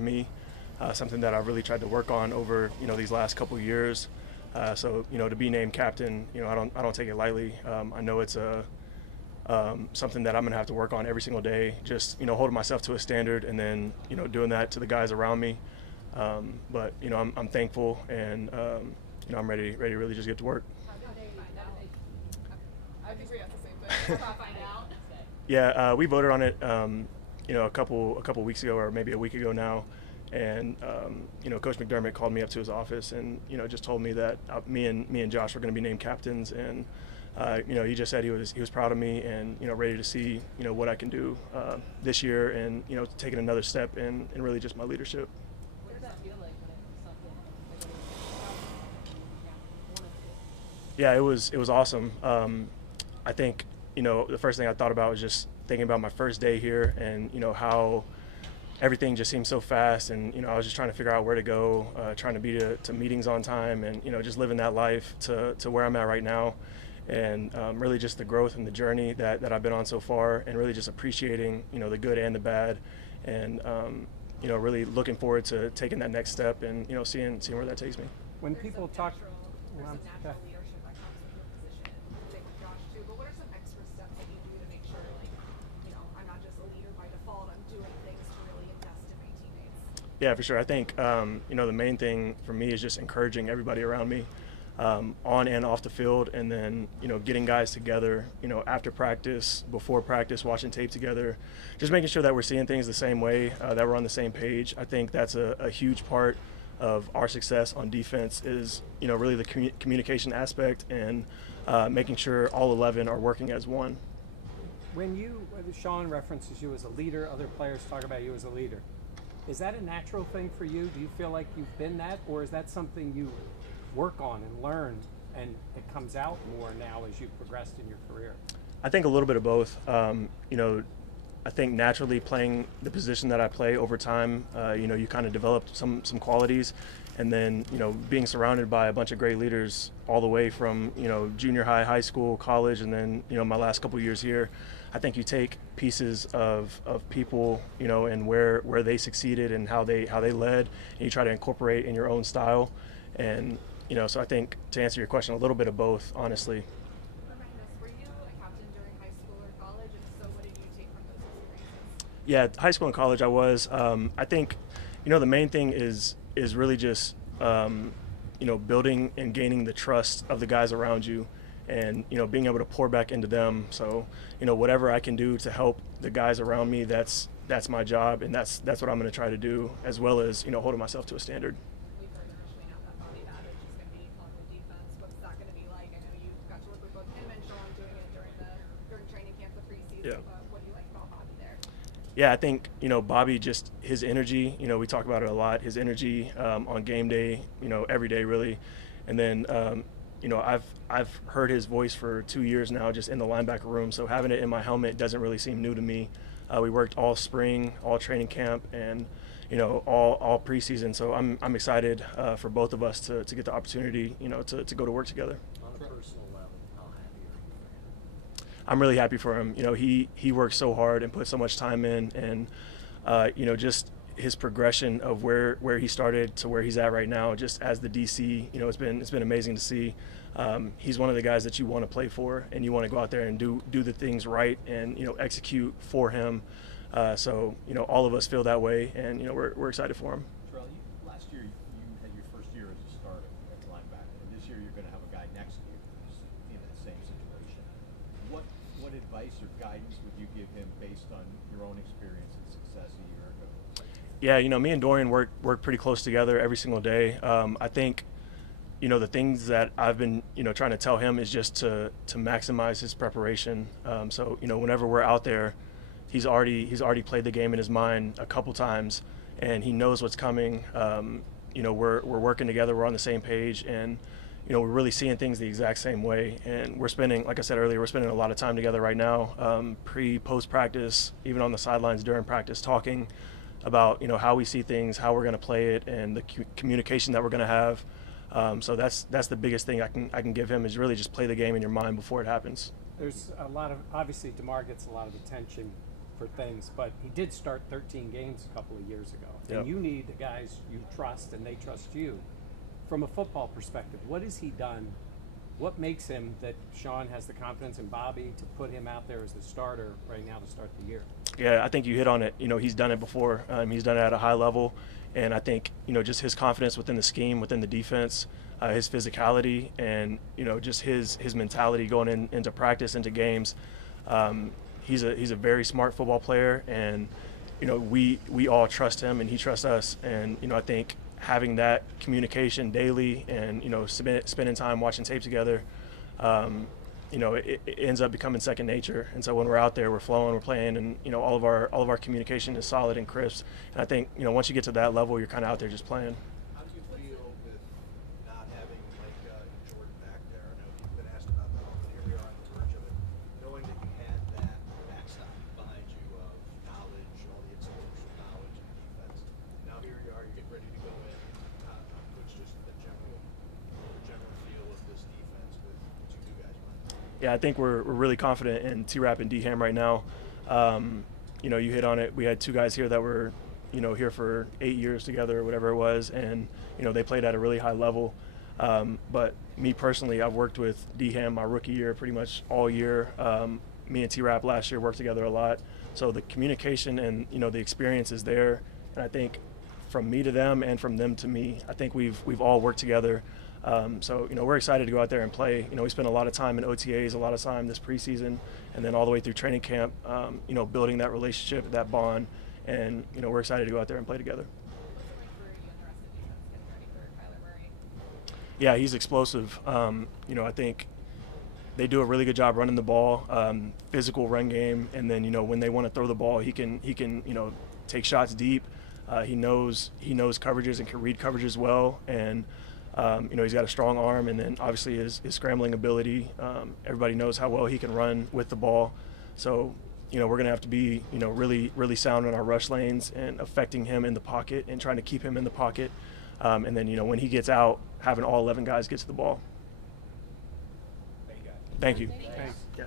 me, something that I've really tried to work on over these last couple of years. So to be named captain, I don't take it lightly. I know it's something that I'm gonna have to work on every single day. Just holding myself to a standard, and then doing that to the guys around me. But I'm thankful, and I'm ready to really just get to work. I think we have the same thing. How about find out? Yeah, we voted on it, a couple weeks ago, or maybe a week ago now, and Coach McDermott called me up to his office and just told me that me and Josh were going to be named captains, and he just said he was proud of me and ready to see what I can do this year, and taking another step in really just my leadership. What does that feel like when it's something like Yeah, it was awesome. I think the first thing I thought about was just thinking about my first day here, and how everything just seemed so fast, and I was just trying to figure out where to go, trying to be to meetings on time, and just living that life to where I'm at right now, and really just the growth and the journey that I've been on so far, and really just appreciating the good and the bad, and really looking forward to taking that next step, and seeing where that takes me. When people talk, there's some natural leadership that comes with your position, same with Josh too, but what are some extra steps that you do to make sure, like, I'm not just a leader by default, I'm doing things to really invest in my teammates? Yeah, for sure. I think the main thing for me is just encouraging everybody around me, on and off the field, and then getting guys together after practice, before practice, watching tape together, just making sure that we're seeing things the same way, that we're on the same page. I think that's a huge part of our success on defense, is really the communication aspect, and making sure all 11 are working as one. when Sean references you as a leader, other players talk about you as a leader. Is that a natural thing for you? Do you feel like you've been that, or is that something you work on and learn, and it comes out more now as you've progressed in your career? I think a little bit of both. I think naturally playing the position that I play over time, you kind of develop some qualities, and then being surrounded by a bunch of great leaders all the way from junior high, high school, college, and then my last couple of years here. I think you take pieces of people and where they succeeded and how they led, and you try to incorporate in your own style, and so I think, to answer your question, a little bit of both, honestly. Remind us, were you a captain during high school or college? And if so, what did you take from those experiences? Yeah, high school and college I was. I think, the main thing is really just, building and gaining the trust of the guys around you, and, being able to pour back into them. So, whatever I can do to help the guys around me, that's my job, and that's what I'm going to try to do, as well as, holding myself to a standard. We've heard initially now that Bobby Babbitt is going to be on the defense. What's that going to be like? I know you got to work with both him and Sean doing it during training camp, the preseason. Yeah. But what do you like about Bobby there? Yeah, I think Bobby, just his energy. We talk about it a lot. His energy on game day, every day really, and then I've heard his voice for 2 years now, just in the linebacker room. So having it in my helmet doesn't really seem new to me. We worked all spring, all training camp, and all preseason. So I'm excited for both of us to get the opportunity to go to work together. On a personal level, how happy are you for him? I'm really happy for him. He worked so hard and put so much time in, and just his progression of where he started to where he's at right now, just as the DC, it's been amazing to see. He's one of the guys that you want to play for, and you want to go out there and do the things right, and execute for him. So all of us feel that way, and we're excited for him. Terrell, last year you had your first year as a starter at linebacker, and this year you're going to have a guy next to you who's in that same situation. What advice or guidance would you give him based on your own experience and success a year ago? Yeah, me and Dorian work pretty close together every single day. I think the things that I've been trying to tell him is just to maximize his preparation. So whenever we're out there, he's already played the game in his mind a couple times, and he knows what's coming. We're working together, we're on the same page, and we're really seeing things the exact same way. And we're spending, like I said earlier, we're spending a lot of time together right now, post practice, even on the sidelines during practice, talking about how we see things, how we're going to play it, and the communication that we're going to have. So that's the biggest thing I can give him, is really just play the game in your mind before it happens. There's a lot of, obviously DeMar gets a lot of attention for things, but he did start 13 games a couple of years ago. Yep. And you need the guys you trust and they trust you. From a football perspective, what has he done? What makes him that Sean has the confidence in Bobby to put him out there as the starter right now to start the year? Yeah, I think you hit on it. He's done it before. He's done it at a high level. And I think, just his confidence within the scheme, within the defense, his physicality, and, just his mentality going into practice, into games. He's a very smart football player, and, we all trust him and he trusts us. And, I think having that communication daily and, spending time watching tape together, it ends up becoming second nature. And so when we're out there, we're flowing, we're playing, and all of our communication is solid and crisp. And I think once you get to that level, you're kind of out there just playing. How do you feel with not having Jordan back there? I know you've been asked about that, but here we are on the verge of it. Knowing that you had that backstop behind you of knowledge, all the institutional knowledge and defense. Now here you are, you get ready to go in. What's just the general feel of this defense with two new guys behind you? Yeah, I think we're really confident in T-Rap and D-Ham right now. You hit on it. We had two guys here that were, here for 8 years together or whatever it was, and, they played at a really high level. But me personally, I've worked with D-Ham my rookie year pretty much all year. Me and T-Rap last year worked together a lot. So the communication and, the experience is there. And I think from me to them and from them to me, I think we've all worked together. So, we're excited to go out there and play. We spent a lot of time in OTAs, a lot of time this preseason, and then all the way through training camp, building that relationship, that bond, and, we're excited to go out there and play together. What's it like for you and the rest of the defense getting ready for Kyler Murray? Yeah, he's explosive. I think they do a really good job running the ball, physical run game, and then, when they want to throw the ball, he can take shots deep. He knows coverages and can read coverages well, and he's got a strong arm, and then obviously his scrambling ability. Everybody knows how well he can run with the ball. So, we're going to have to be, really, really sound in our rush lanes and affecting him in the pocket and trying to keep him in the pocket. And then, when he gets out, having all 11 guys get to the ball. Thank you, guys. Thank you. Thanks. Yeah.